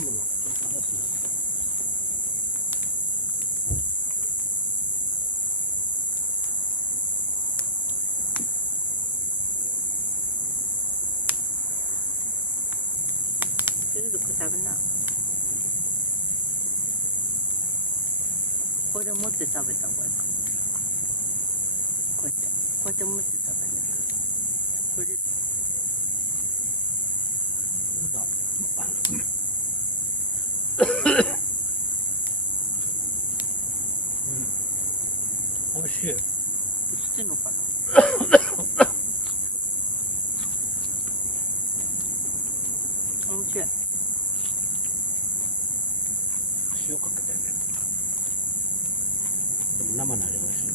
ハムのちょっと話すね。ずく食べな。これ持って食べた方がいいかも。こうやって持って食べる。これ美味しい。知ってんのかな。美味しい。塩かけてね。でも生の味が美味しい。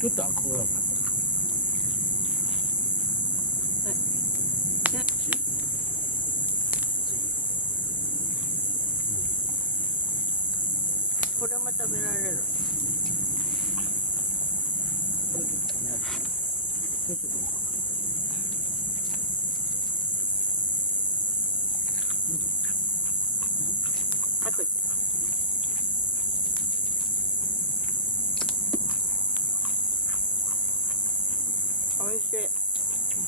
ちょっとアクがあるな。これも食べられる。これちょっとこのやつ。ちょっとどうかな。あと美味しい。美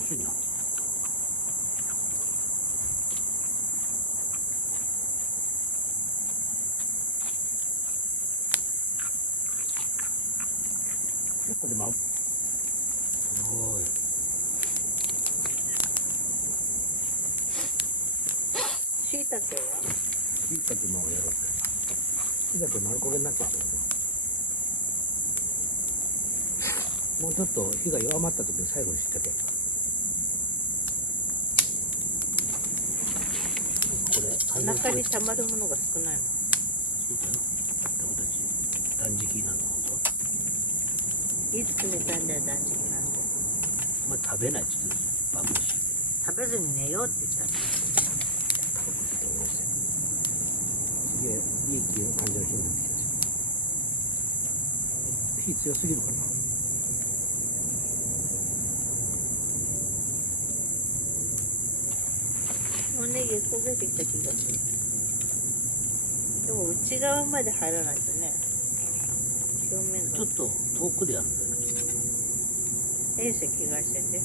味しいな。結構でもすごい。しいたけは？しいたけもやろう。しいたけ丸焦げになっちゃった。もうちょっと火が弱まった時に最後にしいたけ。これ中に溜まるものが少ないの。そうだよ。友達断食なの本当。いつ決めたんだよ断食なんて。まあ食べないって言ってる。晩飯。食べずに寝ようって言ったの。すげえいい感じの火になってきたし。火強すぎるかな。おネギ焦げてきた気がする。でも内側まで入らないとね。表面がちょっと遠くでやるんだよね。遠赤外線で。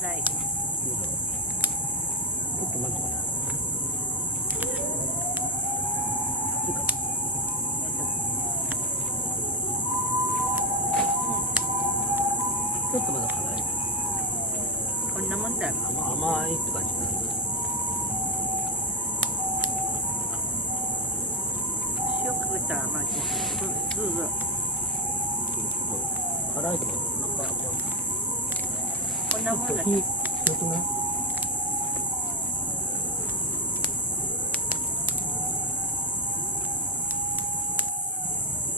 辛い。ちょっと待ってかな。いいかな。ちょっとまだ辛い。こんなもんだよ。甘いって感じだね。塩かけたら甘い。ずうずう。辛いとなんかこんなもんだよ。火強くない？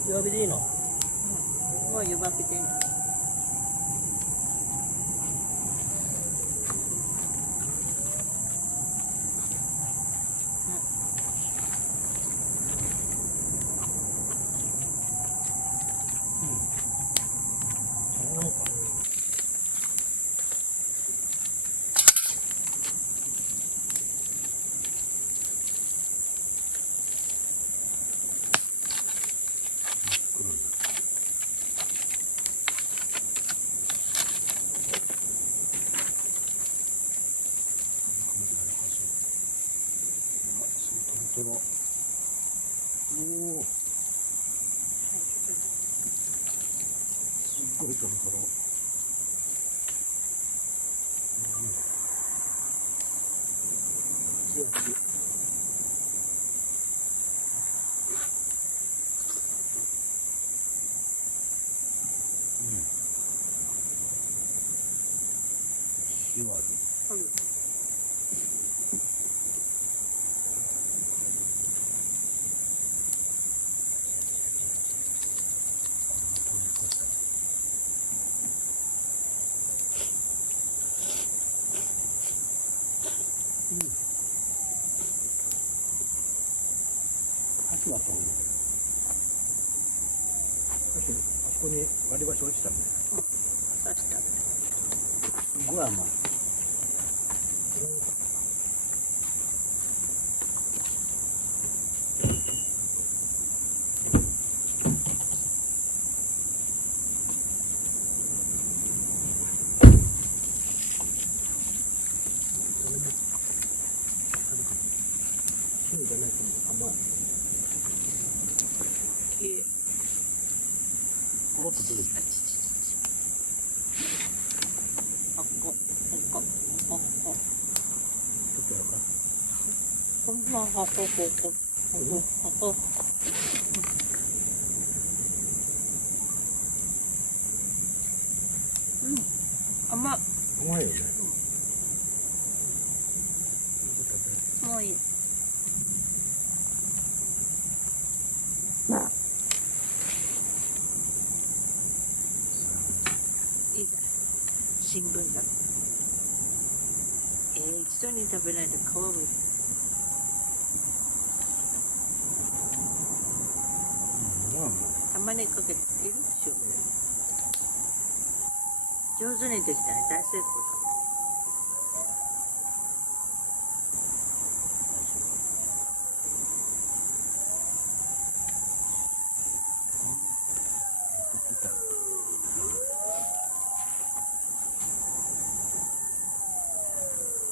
弱火でいいの？もう弱火でいいの。おお、すっごいトロトロ。塩味。箸は遠いんだけど。しあそこに割り箸落ちたんだよ。刺した。すごい甘い。塩じゃないけど甘い。ポロッと出る。あっこ、ちょっとやろうか。甘い。甘いよね。もういい。いいじゃん。新聞だ。一度に食べないと皮むいて。玉ねぎかけているでしょ。上手にできたね。大成功だ。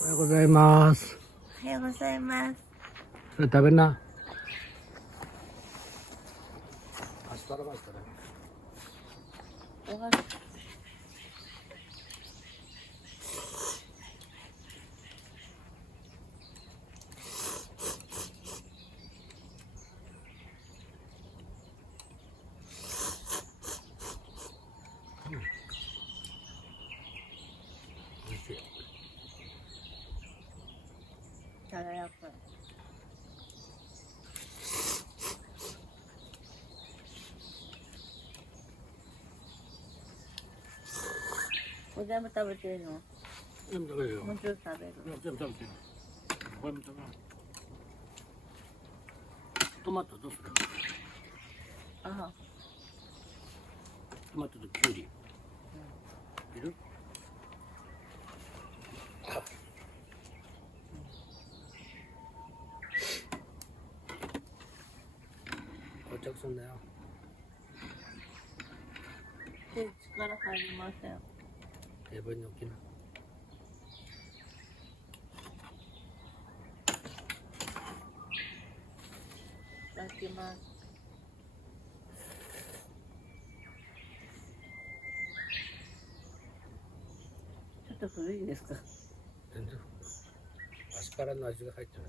おはようございます。おはようございます。それ食べな。アスパラガスだね。美味しい。爽やかい。これ全部食べてるの？全部食べるよ。もうちょっと食べる。全部食べてる。これも食べる。トマトどうする？ああ。トマトとキュウリ。いる？到着すんだよ。手力入りません。テーブルに置きな。いただきます。ちょっと古いですか？全然。アスパラの味が入ってる。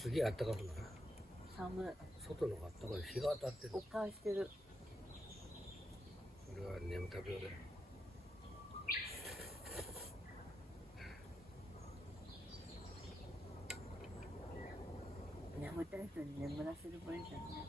すげえあったかくない？寒い。外の方があったかい。日が当たってる。おかわしてる。それは眠た病だよ。眠たい人に眠らせる場合じゃない。